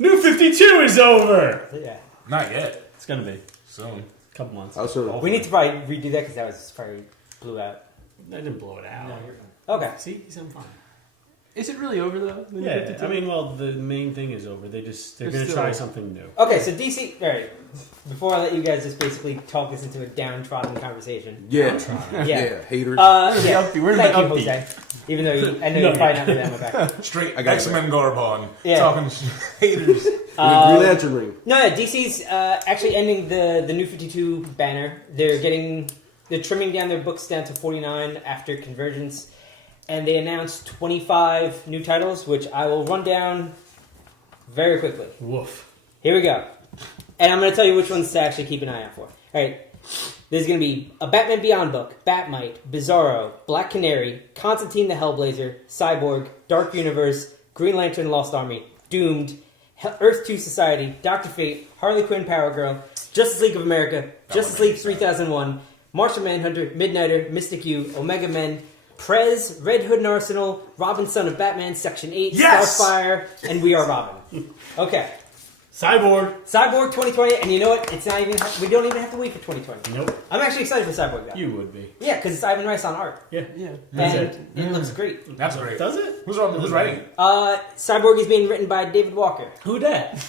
New 52 is over! Yeah. Not yet. It's gonna be. Soon. A couple months. We need to probably redo that because that was probably blew out. I didn't blow it out. No, you're fine. Okay. See? He's on fine. Is it really over though? Yeah, I mean, well, the main thing is over. They're going to try something new. Okay, so DC. All right. Before I let you guys just basically talk this into a downtrodden conversation. Yeah. Yeah. Haters. Yeah. We're Thank you, upbeat. Jose. Even though I know you're probably not going to have my back. Straight I got X-Men garb on. Yeah. Talking haters. Green Lantern ring. No, DC's actually ending the New 52 banner. They're trimming down their books down to 49 after convergence. And they announced 25 new titles, which I will run down very quickly. Woof. Here we go. And I'm going to tell you which ones to actually keep an eye out for. All right. There's going to be a Batman Beyond book, Batmite, Bizarro, Black Canary, Constantine the Hellblazer, Cyborg, Dark Universe, Green Lantern Lost Army, Doomed, Earth 2 Society, Dr. Fate, Harley Quinn Power Girl, Justice League of America, Justice League 3001, Martian Manhunter, Midnighter, Mystic U, Omega Men, Prez, Red Hood and Arsenal, Robin Son of Batman, Section 8, Yes! Starfire, and We Are Robin. Okay. Cyborg. Cyborg 2020, and you know what? It's not even. We don't even have to wait for 2020. Nope. I'm actually excited for Cyborg though. You would be. Yeah, because it's Ivan Rice on art. Yeah. And it looks great. That's great. Does it? Who's writing? Cyborg is being written by David Walker. Who dat?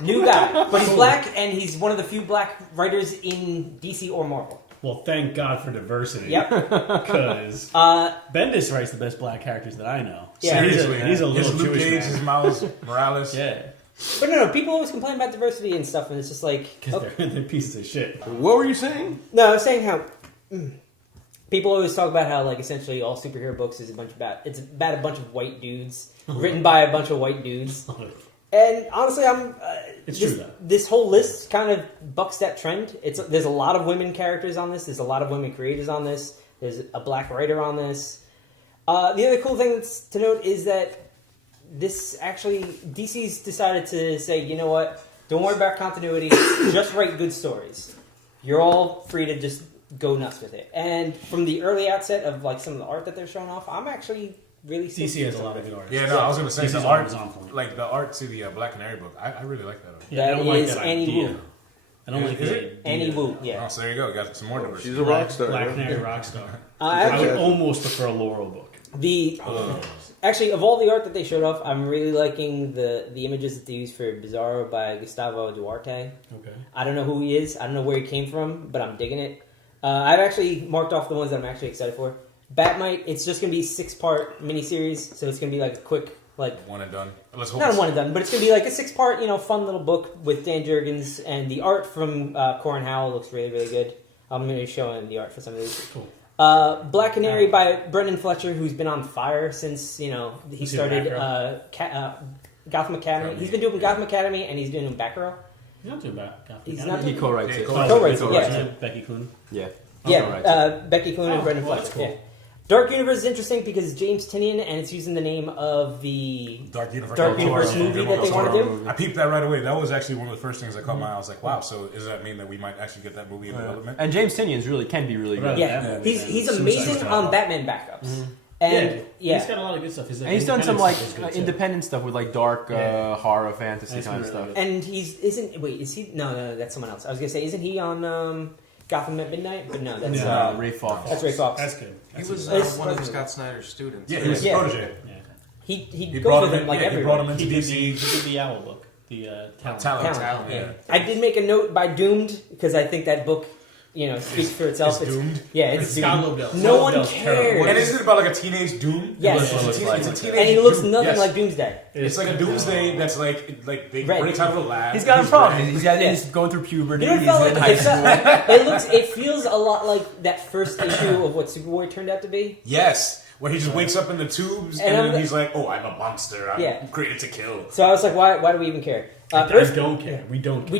New guy. But he's black, and he's one of the few black writers in DC or Marvel. Well, thank God for diversity. Yep. Because Bendis writes the best black characters that I know. Yeah. Seriously. He's a little Luke Jewish Cage, man. his Miles Morales. Yeah. But no, people always complain about diversity and stuff, and it's just like... Because they're pieces of shit. What were you saying? No, I was saying how... People always talk about how, like, essentially all superhero books is about a bunch of white dudes, written by a bunch of white dudes. And honestly, It's true, though. This whole list kind of bucks that trend. There's a lot of women characters on this. There's a lot of women creators on this. There's a black writer on this. The other cool thing to note is that this actually... DC's decided to say, you know what? Don't worry about continuity. Just write good stories. You're all free to just go nuts with it. And from the early outset of like some of the art that they're showing off, I'm actually... really DC has a lot of good art. Yeah, no, I was going to say DC's the art art, is on point. like the art to the Black Canary book. I really like that. Yeah, I don't That like is that Annie idea. Wu. I don't like Is the it? idea. Annie Wu, yeah. Oh, so there you go. You got some more diversity. She's a rock star. Black right? Canary rock star. I I would actually, almost prefer a Laurel book. actually, of all the art that they showed off, I'm really liking the images that they used for Bizarro by Gustavo Duarte. Okay. I don't know who he is. I don't know where he came from, but I'm digging it. I've actually marked off the ones that I'm actually excited for. Batmite, it's just going to be a 6-part miniseries, so it's going to be like a quick, like... One and done. Let's hope Not a it's- one and done, but it's going to be like a 6-part, fun little book with Dan Jurgens, and the art from Corin Howell looks really, really good. I'm going to show him the art for some of these. Cool. Black Canary by Brendan Fletcher, who's been on fire since, he started Gotham Academy. He's been doing Gotham Academy, and he's doing Batgirl. He's not too bad. Gotham He's Academy. not He co-writes it. Co-writes it, yeah. Becky Cloonan. Yeah. Yeah, Becky Cloonan and Brendan well, that's Fletcher. cool. Yeah. Dark Universe is interesting because it's James Tynion, and it's using the name of the Dark Universe, Dark Universe movie that they want to do. I peeped that right away. That was actually one of the first things that caught my eye. I was like, wow, so does that mean that we might actually get that movie in development? And James Tynion's can be really good. Yeah, he's amazing Suicide on Squad. Batman backups. And He's got a lot of good stuff. And he's done some like independent stuff is good, too. independent stuff with like dark horror fantasy That's kind of really stuff. good. And is he? No, that's someone else. I was gonna say, isn't he on Gotham at Midnight? But no, that's Ray Fox. that's Ray Fox. That's good. He was It's one of fun. Scott Snyder's students. Yeah, he was Yeah. a protege. Yeah. He He goes brought with him him in. like He brought everywhere. him into He DC. did the Owl book. The Talent. Talent. Yeah. I did make a note by Doomed because I think that book, speaks for itself. It's Doomed? Yeah, it's Scott Doomed. Lobdell. No one Lobdell's terrible. cares. And isn't it about like a teenage Doom? Yes. It's a teenage And he looks Doom. nothing Yes. like Doomsday. It's like a Doomsday that's like they Red. breaks out of the lab. He's got a problem. red. He's going through puberty. You know what it felt He's in like? high It, school. it feels a lot like that first issue of what Superboy turned out to be. Yes, where he just wakes up in the tubes And and, I'm then he's like, "Oh, I'm a monster. I'm Yeah. created to kill." So I was like, why do we even care? I Earth- don't care. We don't care.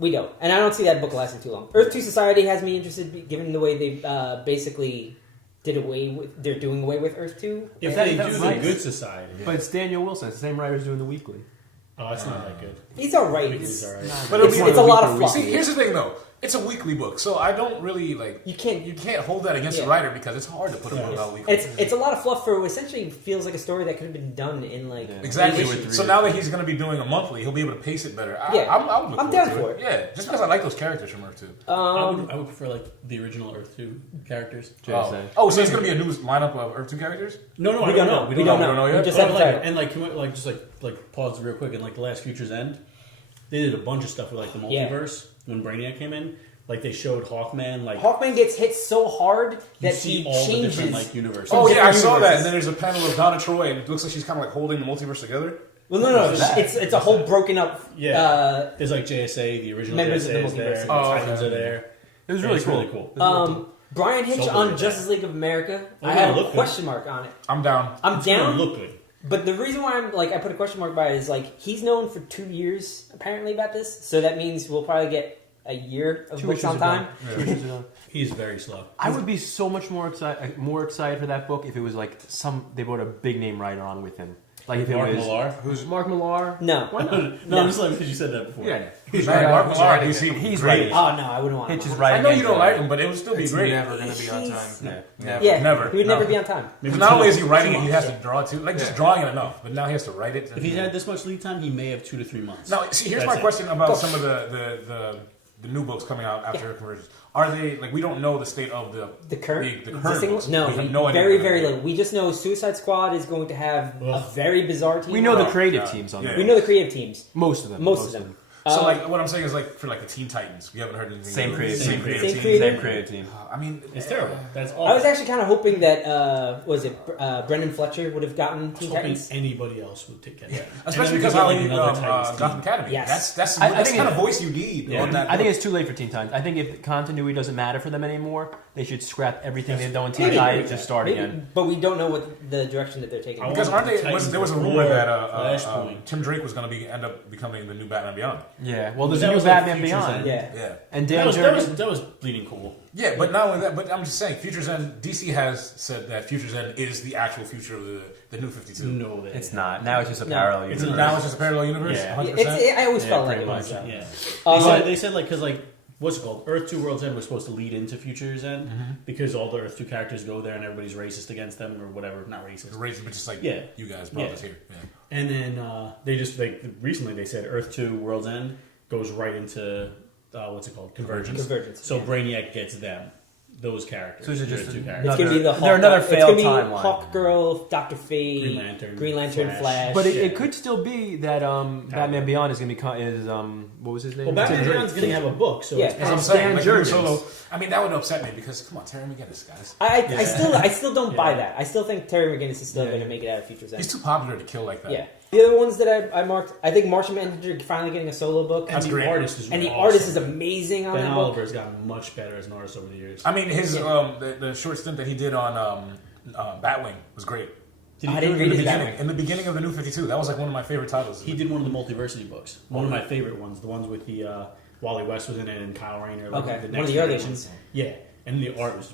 We don't. And I don't see that book lasting too long. Earth 2 Society has me interested, given the way they basically they're doing away with Earth 2. If And they that's do the nice. Good Society. But it's Daniel Wilson. It's the same writer's doing the weekly. Oh, it's not that good. he's alright. He's alright. But It's a lot of fluff. See, here's the thing though. It's a weekly book, so I don't really like. You can't hold that against the writer because it's hard to put a book out weekly. It's a lot of fluff for essentially feels like a story that could have been done in like Exactly. issues. So now that he's going to be doing a monthly, he'll be able to pace it better. I'm down for it. Yeah, just because I like those characters from Earth 2. I would prefer like the original Earth 2 characters. So it's going to be a new lineup of Earth 2 characters? No, we don't know. We don't know yet. We just Oh, have the title. and like, can we, like pause real quick and like the last Future's End, they did a bunch of stuff with like the multiverse when Brainiac came in. Like they showed Hawkman, like Hawkman gets hit so hard that you see he all the changes. different like universes. Oh yeah, I different saw that. universes. And then there's a panel of Donna Troy, and it looks like she's kind of like holding the multiverse together. Well, no, it's a whole broken up. There's like JSA, the original members JSA of is the there. multiverse. The Titans are there. It was really It's cool. really cool. Brian Hitch So on good. Justice League of America. Oh, I yeah, have a look good. question mark on it. I'm down. I'm It's gonna down. look good. But the reason why I put a question mark by it is like he's known for 2 years apparently about this, so that means we'll probably get a year of 2 books issues on ago. time. 2 issues ago. He's very slow. I would be so much more excited for that book if it was like they brought a big name writer on with him. Like if Mark it was Millar. who's Mark Millar? No. Why not? No, I'm just like because you said that before. Yeah, He's right. Mark Millar, He's great. right. Oh no, I wouldn't want Hitch him. is right. I know you don't like him, but it would still be It's great. never going to be on He's- time. Yeah, Never. He would never be on time. Maybe Because not only is he too writing it, much. he has to draw too. Like just drawing it enough, but now he has to write it. If he had this much lead time, he may have 2 to 3 months. Now, see, here's That's my it. question about Go. some of the new books coming out after Convergence. Are they like we don't know the state of The current, the existing books? one? No, we have no idea. very, very little. We just know Suicide Squad is going to have a Ugh. very bizarre team. We know the on it. creative teams on Yeah. there. We know the creative teams. Most of them. Most of them. So like what I'm saying is like for like the Teen Titans, we haven't heard anything. Same new. creative Same team. creative Same team. creative. Same creative team. I mean, It's terrible. That's all. I was actually kind of hoping that Brendan Fletcher would have gotten Teen hoping Titans. anybody else would take care of it. especially And because then how we you get, like, another Titans Gotham team. Academy. Yes. That's I the think kind of it- voice you need on that. I think book. it's too late for Teen Titans. I think if continuity doesn't matter for them anymore, they should scrap everything they've done with Teen Maybe. Titans and start Maybe, again. but we don't know what the direction that they're taking. I Because want aren't the they? Titans There was a before rumor that Flashpoint. Tim Drake was going to end up becoming the new Batman Beyond. Yeah, well, there's That a new was like Batman Future's Beyond. End. Yeah. Yeah. And That Dan was, Jurgens. that was bleeding cool. Yeah, but not only that, but I'm just saying, Future's End, DC has said that Future's End is the actual future of the new 52. No, that It's not. Now it's just a No. parallel It's universe. Now it's just a parallel universe, Yeah. 100%. I always Yeah, felt like pretty it was. much. Yeah. They said like because like what's it called? Earth 2 World's End was supposed to lead into Future's End because all the Earth 2 characters go there and everybody's racist against them or whatever. Not racist. Racist, but just like Yeah. you guys brought Yeah. us here. Yeah. And then they just like recently they said Earth 2 World's End goes right into what's it called? Convergence. Convergence, So yeah. Brainiac gets them. Those characters. So is it They're just two a- characters. It's gonna be the They're Hawk, another it's failed gonna be timeline. Hawk Girl, Dr. Fate, Green Lantern, Flash. But it Yeah. could still be that Batman Beyond is going to be what was his name? Well, Batman Tim Drake. Beyond's going to have a book, so Yeah. it's That's what I'm It's saying. Dan Like, Jurgens. Solo, I mean, that would upset me because, come on, Terry McGinnis, guys. I still don't buy Yeah. that. I still think Terry McGinnis is still Yeah. going to make it out of Future's End. He's too popular to kill like that. Yeah. The other ones that I marked, I think Martian Manhunter finally getting a solo book, and That's the great. artist is and the awesome. artist is amazing on Ben that book. Oliver's gotten much better as an artist over the years. I mean, his the short stint that he did on Batwing was great. Did I he didn't do it read in his the Batwing. beginning? In the beginning of the New 52, that was like one of my favorite titles. He did one of the multiversity books. One of my favorite ones. The ones with the Wally West was in it and Kyle Rayner. Like Okay, the one next of the early generation. ones. Yeah, and the art was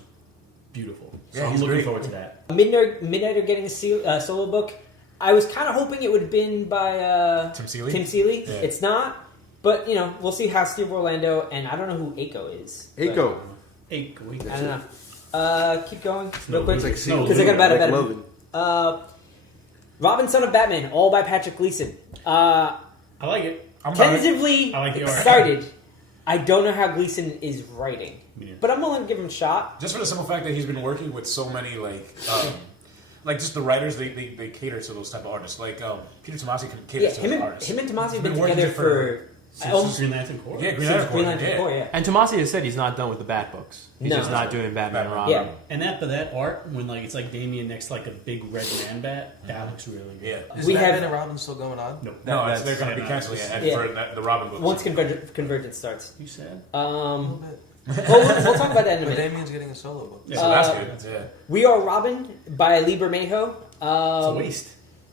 beautiful. So Yeah, I'm he's looking great. forward to that. Midnighter getting a solo book. I was kind of hoping it would have been by Tim Seeley? Tim Seeley. Yeah. It's not, but we'll see how Steve Orlando and I don't know who Aiko is. but- Aiko. Hey, can we- I don't know. Keep going real quick It's like No, because I got about like it. Logan. Robin, Son of Batman, all by Patrick Gleason. I like it. I'm not- Tentatively I like the art. excited. I don't know how Gleason is writing, Me neither. but I'm willing to give him a shot. Just for the simple fact that he's been working with so many like just the writers, they cater to those type of artists. Like Peter Tomasi can cater Yeah, to him those and artists. Tomasi have He's been working together for Since Green Lantern Corps. Yeah, Green since Lantern Green Corps, Lantern yeah. Corps, yeah. And Tomasi has said he's not done with the Bat books. He's No. just not doing Batman and Robin. Yeah. And that art when like it's like Damien next to like a big red man bat, that looks really good. Yeah. Is We Batman have- and Robin still going on? No, No, That's- they're going to be yeah, canceling it yeah. for the Robin books. Once Convergence starts. You said? A little bit. We'll talk about that in a But minute. Damien's getting a solo book. Yeah. So that's Uh, good. Yeah. We Are Robin by Lee Bermejo. It's a waste.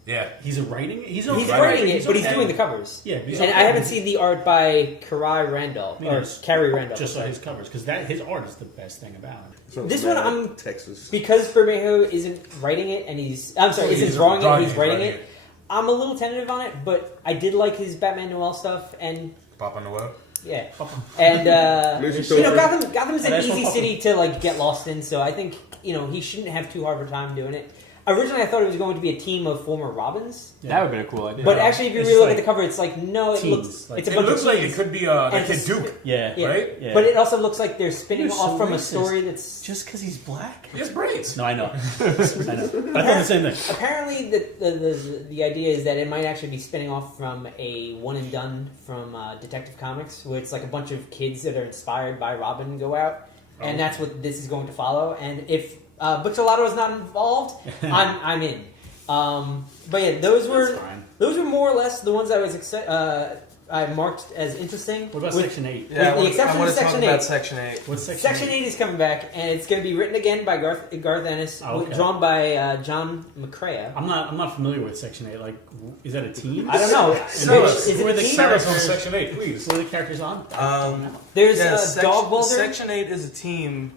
Yeah. He's writing it. He's He's okay. writing it, but he's okay. doing the covers. Yeah, he's and okay. I haven't seen the art by Karai Randolph or Yes. Carrie Randolph. Just like his covers, because his art is the best thing about it. Sounds This like one, I'm- Texas. because Bermejo isn't writing it, and isn't drawing it, he's writing it. I'm a little tentative on it, but I did like his Batman Noel stuff, and Pop on the web. Yeah, and Makes you you know, feel Gotham is an That's easy what- city to like get lost in, so I think he shouldn't have too hard of a time doing it. Originally, I thought it was going to be a team of former Robins, That would have been a cool idea. but actually, if you It's really look like at the cover, it's like no, it teams, looks like- it's a It bunch looks of like teams. it could be that And kid it's- Duke, Yeah. Yeah. right? Yeah. But it also looks like they're spinning You're off so from a racist. story that's Just because he's black? He has braids. No, I know. I know. But I thought the same thing. apparently the idea is that it might actually be spinning off from a one and done from Detective Comics, where it's like a bunch of kids that are inspired by Robin go out, and that's what this is going to follow. And if Butch Gelato is not involved, I'm in. But yeah, those were more or less the ones I was I marked as interesting. What about With- Section 8? With the exception I want of to talk Section about 8. Section 8. What's Section Section 8 is coming back, and it's going to be written again by Garth Ennis, Oh, okay. drawn by John McCrea. I'm not familiar with Section 8. Like, is that a team? I don't know. Tell Rich, us. is Who are it the a team? Tell us on characters? Section 8, please. What are the characters on? There's Yeah, Dog Welder. Section 8 is a team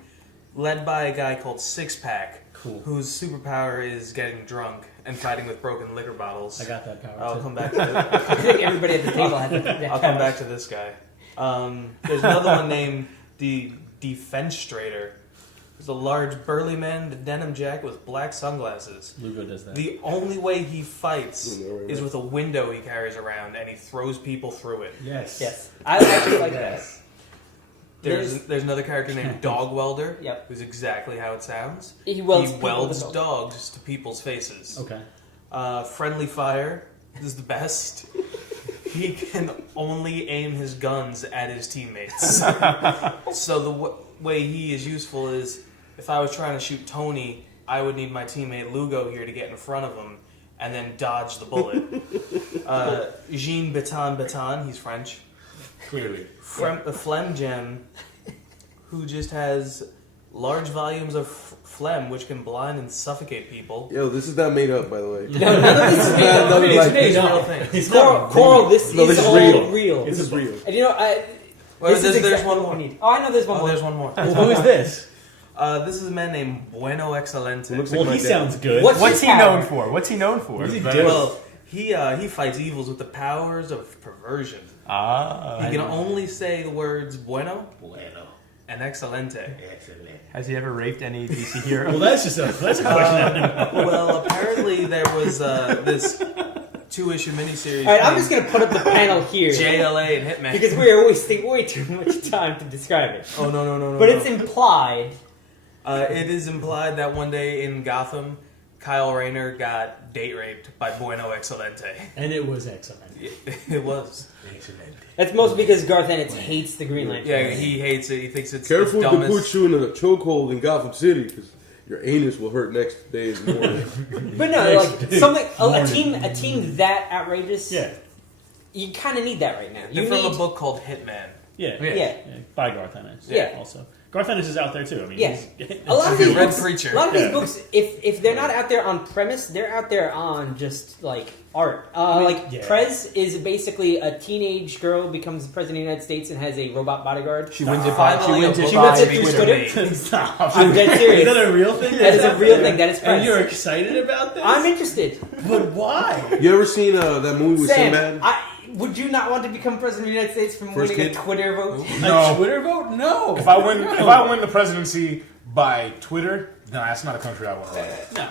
led by a guy called Six Pack, Cool. whose superpower is getting drunk and fighting with broken liquor bottles. I got that power. I'll too. come back to I think everybody at the table has that. I'll come back to this guy. There's another one named the Defenstrator. He's a large, burly man in a denim jacket with black sunglasses. Lugo does that. The only way he fights is with a window he carries around, and he throws people through it. Yes. Yes, I actually like that. There's another character named Dog Welder, Yep. who's exactly how it sounds. He welds, He welds dogs to people's faces. Okay. Friendly Fire is the best. He can only aim his guns at his teammates. So the way he is useful is, if I was trying to shoot Tony, I would need my teammate Lugo here to get in front of him and then dodge the bullet. Jean Baton, he's French. Clearly. Phlegm Gem, who just has large volumes of phlegm, which can blind and suffocate people. Yo, this is not made up, by the way. No, this is made up. No, It's like- made It's a up. real thing. It's Coral, this No, is this is all real. real. This is real. And you know, Well, this is there's exactly one what more. we need. Oh, I know there's one Oh, more. there's one more. Who is this? This is a man named Bueno Excelente. Looks Well, like he my dad. sounds good. What's What's his he power? known for? What's he known for? What does he Very do? Well, he fights evils with the powers of perversion. Ah. He can only say the words bueno Bueno. and excelente. Excellent. Has he ever raped any DC hero? Well, that's a question. Well, apparently there was this 2-issue miniseries. All right, I'm named just gonna put up the panel here JLA and Hitman. because we are wasting way too much time to describe it. Oh no! But it's implied. It is implied that one day in Gotham, Kyle Rayner got date raped by Bueno Excelente. And it was excellent. It was. Excellent. That's mostly because Garth Ennis hates the Green Lantern. Yeah, he hates it. He thinks it's Careful the to dumbest. put you in a chokehold in Gotham City, because your anus will hurt next day in the morning. But no, Next like day. something a Morning. team that outrageous. Yeah. You kind of need that right now. They're You from need a book called Hitman. Yeah. Yeah. By Garth Ennis. Yeah. Also, Garth Ennis is out there too. I mean, Yeah. he's, a lot of these Red books. Preacher. A lot of these Yeah. books, if they're not out there on premise, they're out there on just like art. Yeah. Prez is basically a teenage girl becomes the president of the United States and has a robot bodyguard. She wins it Finally, by a book She wins it speaks through to Twitter. me. Stop. I'm dead serious. Is that a real thing? That is a real thing. That is And Prez. you're excited about this? I'm interested. But why? You ever seen that movie with Sam, Sinbad? would you not want to become president of the United States from First winning a kid? Twitter vote? A Twitter vote? No. If I win the presidency by Twitter, no, that's not a country I want to run. No.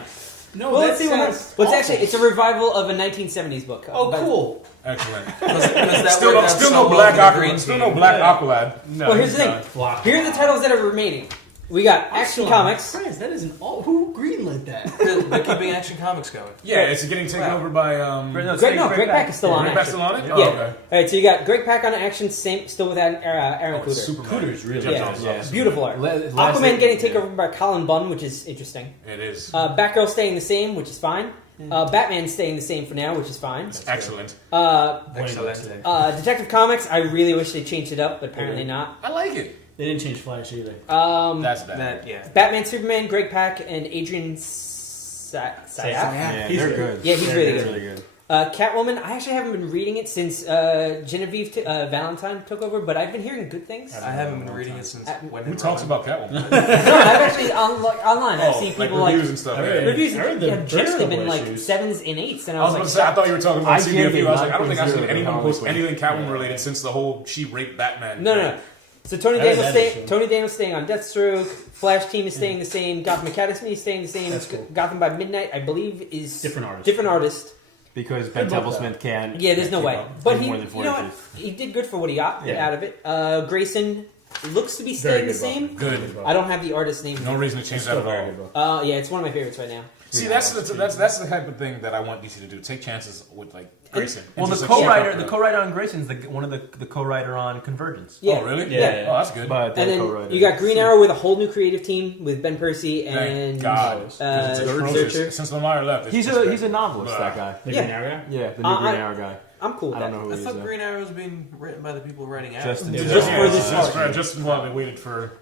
No, Well, that let's see what happens. sounds Well, awful. it's a revival of a 1970s book. Oh, But- cool. Excellent. Because that Still, worked out still so no well black for the Aqualad. Green Still Team. no black Yeah. Aqualad. No, Well, here's the thing. Wow. Here are the titles that are remaining. We got Action Still Comics. Prez, that isn't all. Who greenlit that? They're keeping Action Comics going. Yeah, it's getting taken over by Greg Pak is still on Greg Pak's Action. still on it. Yeah. Oh, okay. All right, so you got Greg Pak on Action, still with Aaron Cooter. Superman. Cooter's really Jeff Yeah. Jones is Yeah. awesome. Beautiful art. Last Aquaman thing- getting taken over by Colin Bunn, which is interesting. It is. Batgirl staying the same, which is fine. Batman staying the same for now, which is fine. Excellent. Excellent. Detective Comics, I really wish they changed it up, but apparently not. I like it. They didn't change Flash either. That's bad. That, yeah. Batman, Superman, Greg Pak, and Adrian Sayaf. Yeah, He's they're good. good. Yeah, he's They're really good. good. Really good. Catwoman, I actually haven't been reading it since Genevieve Valentine took over, but I've been hearing good things. I haven't been reading it since when Who it talks ran. about Catwoman? No, I've actually online. I've seen like people reviews and stuff. I Yeah. read- reviews I read the have first generally couple been like issues. 7s and 8s, and I was about to say, I thought you were talking about I CBFU. gave I was like, I don't think I've 9.0 seen to anyone Harley post Quinn. anything Catwoman related since the whole she raped Batman. No. So Tony I read Daniel's that issue. staying on Deathstroke. Flash Team is staying the same. Gotham Academy is staying the same. That's cool. Gotham by Midnight, I believe, is Different artist. Different artist. Because Ben Good book, Templesmith can't. Yeah, there's no keep way. up But with he, more than 4 you know what? issues. He did good for what he got Yeah. out of it. Grayson looks to be Very staying the good book. same. Good. Very book. I don't have the artist name. No reason to change that Still at very all. good book. Yeah, it's one of my favorites right now. See, that's the type of thing that I want DC to do. Take chances with like Grayson. Well, And the just, like, co-writer, shake the up co-writer on Grayson's one of the co-writer on Convergence. Yeah. Oh, really? Yeah. Oh, that's good. But And they're then co-writers. you got Green Arrow with a whole new creative team with Ben Percy Thank and God. 'Cause it's atrocious. Searcher. Since Lemire left, it's He's just a been- he's a novelist. Blah. That guy. The Yeah. Green Arrow guy? Yeah, the new Green Arrow guy. I'm cool with I don't that. know who I he is. thought though. Green Arrow was being written by the people writing Arrow. Justin Yeah. Dillon. Just for this just while they waited for.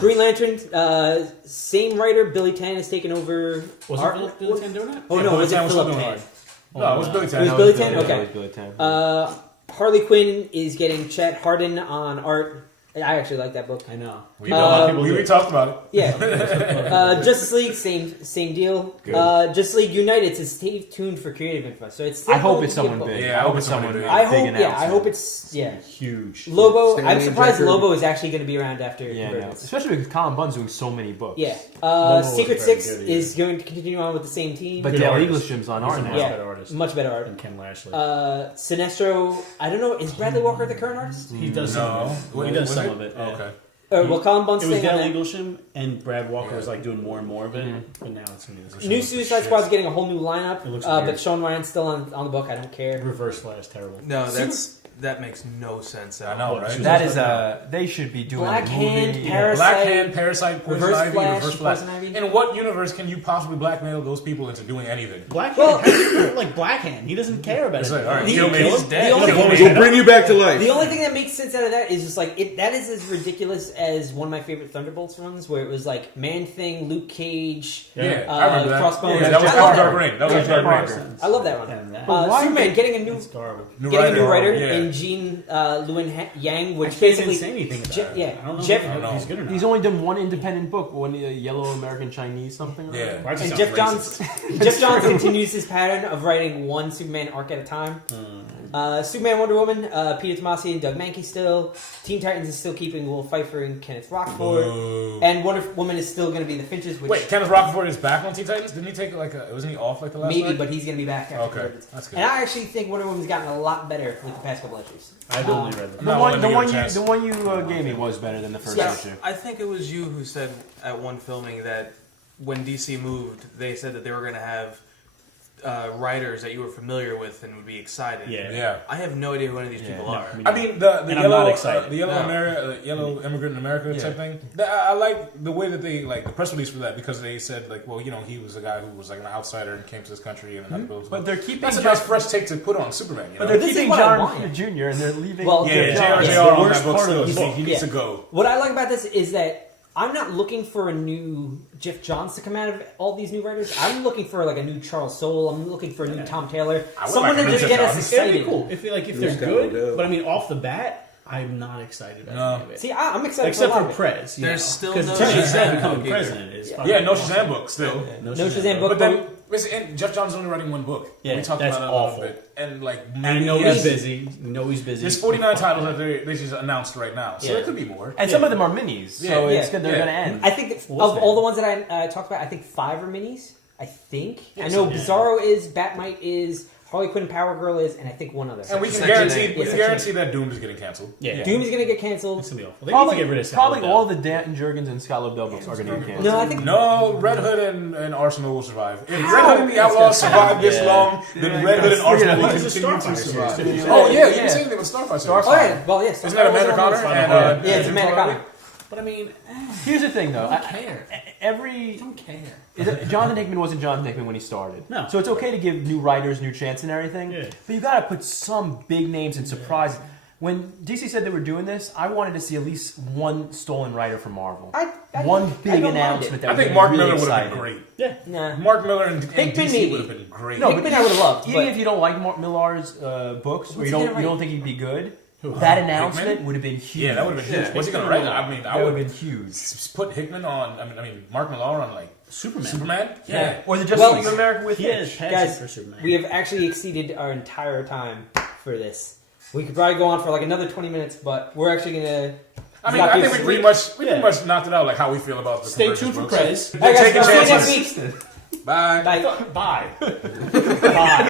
Green Lantern, same writer, Billy Tan has taken over. Was art- it Billy Tan doing that? Oh Yeah, no, Billy was it Tan was still Philip doing Tan? art. No, it was Billy It Tan. was No, Billy it's Tan? Okay. it was Billy Tan. Harley Quinn is getting Chet Harden on art. I actually like that book. I know. We know. people do. We talked about it. Yeah. Justice League, same deal. Good. Justice League United, so stay tuned for creative info. So it's still I hope going it's to be a someone book. big. Yeah, I hope it's someone big. I hope, big yeah, I announcement. hope it's, yeah. Huge. Lobo, Stanley I'm surprised Jack Lobo is actually going to be around after Yeah, no. Convergence. Especially because Colin Bunn's doing so many books. Yeah. Lobo was Secret very Six good, is going to continue on with the same team. But Good Dale artist. Eagleham's on He's art a now. much Yeah. better artist Much better art. than Ken Lashley. Sinestro, I don't know, is Bradley Walker the current artist? He does some No. of it. Wait, He does was some it? of it. Oh, Yeah. okay. Well, Colin Bunn's It was staying on Dale that. Eaglesham and Brad Walker Yeah. was like doing more and more of it, but now it's gonna be this New Suicide Squad's getting a whole new It lineup, looks but weird. Sean Ryan's still on the book. I don't care. Reverse Flash, terrible. No, that makes no sense at I all. know, right? That is they should be doing Black a movie. Hand, Parasite, Black Hand, Parasite, Poison Reverse Ivy, Flash, Reverse Flash. Poison Ivy. In what universe can you possibly blackmail those people into doing anything? Black Well- Hand, like Black Hand, he doesn't care about It's it. like, all right, The- kill me. He's dead. The only, Kill me. We'll bring you back to life. the only thing that makes sense out of that is just like that is as ridiculous as one of my favorite Thunderbolts runs, where it was like Man Thing, Luke Cage. Yeah, I remember that. Crossbones. Yeah, that was I love Dark that. Reign. That was Yeah. Dark Reign. Parker. I love that run. And that. But why Superman they- getting a new It's garbage. new writer yeah. in Gene Luen Yang, I which can't basically even say anything about Je- it. yeah, I don't know Jeff- if he's good or not. He's only done one independent book, one Yellow American Chinese something. or Yeah. other. Why'd you and sound Jeff racist? Johns Jeff Johns continues his pattern of writing one Superman arc at a time. Superman, Wonder Woman, Peter Tomasi and Doug Mankey still. Teen Titans is still keeping Will Pfeiffer and Kenneth Rockford. Boo. And Wonder Woman is still going to be the Finches, which Wait, Kenneth Rockefeller is back on Teen Titans? Didn't he take like a? Wasn't he off like the last? maybe, night? but he's going to be back after Okay, Convergence. that's good. And I actually think Wonder Woman's gotten a lot better with the past couple issues. I've only read them. No, let me give it a chance. The one you gave me was better than the first Yes. issue. I think it was you who said at one filming that when DC moved, they said that they were going to have writers that you were familiar with and would be excited. Yeah. Yeah. I have no idea who any of these Yeah, people no, are. me I mean the And I'm yellow not excited. the yellow No. yellow immigrant in America Yeah. type thing. I like the way that they like the press release for that because they said like, well, you know, he was a guy who was like an outsider and came to this country and had to But they're keeping. that's a nice fresh take to put on Superman. You know? But they're This is keeping what I John want. Jr. and they're leaving. Well, yeah, John- JR yeah. on The worst that book part of still. the book. He needs Yeah. to go. What I like about this is that I'm not looking for a new Jeff Johns to come out of all these new writers. I'm looking for like a new Charles Soule. I'm looking for a new Tom Taylor. I would Someone like a to new just Jeff get us Johns. It'd be excited. cool if they're Scott good, Waddell. but I mean off the bat, I'm not excited about No. any of it. See, I'm excited Except for a for lot of it. Prez, you There's know, still 'cause no Timothy Shazam Zahn book becoming either. president is Yeah. fucking Yeah, no awesome. Shazam book still. No Shazam book. But then, and Jeff John's only writing one book. Yeah, we talked that's about it a little awful. bit, and like And I maybe know he he's has- busy. I know he's busy. There's 49 titles that they just announced right now, so Yeah. there could be more. And some of them are minis, so Yeah. it's Yeah. good. They're Yeah. going to end. I think that Wolfman. of all the ones that I talked about, I think 5 are minis. I think. Yeah, I know yeah. Bizarro is, Batmite is, Harley Quinn Power Girl is, and I think one other. And we can Section guarantee, eight. we Yeah, can guarantee that Doom is getting canceled. Yeah. Doom is going to get canceled. It's gonna be awful. They Probably, need to get rid of Scott probably Lobdell. all the Danton Jurgens and Scott Lobdell books are going to get canceled. No, I think No, Red Hood and Arsenal will survive. If Red Hood and the Outlaws survive this Yeah. long, then Red Hood and Arsenal will What is the continue to Starfire survive. series? Oh yeah, you Yeah. didn't say anything with Starfire. Starfire. Oh yeah, well yes. Isn't that Amanda Connor? And, Yeah, it's Amanda Connor. But I mean, Here's the thing, though. I don't care. Every I don't care. Jonathan Hickman wasn't Jonathan Hickman when he started. No. So it's okay to give new writers new chance and everything. Yeah. But you got to put some big names and surprises. when DC said they were doing this, I wanted to see at least one stolen writer from Marvel. I One I big don't mind announcement it. that I would think be Mark really Miller would have exciting. been great. Yeah. Nah. Mark Miller and Hickman DC maybe. would have been great. No, Hickman I would have loved. Even But if you don't like Mark Millar's books, or What's you he don't gonna you don't write? think he'd be good, that announcement Hickman? would have been huge. Yeah, that would have been huge. Yeah. What's he gonna write? I mean, I That would would have been huge. put Hickman on. I mean, Mark Millar on like Superman. Yeah. Or the Justice Well, League of America with He has Hitch. passion guys, for Superman. we have actually exceeded our entire time for this. We could probably go on for like another 20 minutes, but we're actually gonna. I mean, Not I this think we week. pretty much knocked it out. Like how we feel about the Stay Convergence tuned for books. Prez. All right, guys, Taking we'll see you chances. next week. Bye. Bye. Bye. Bye.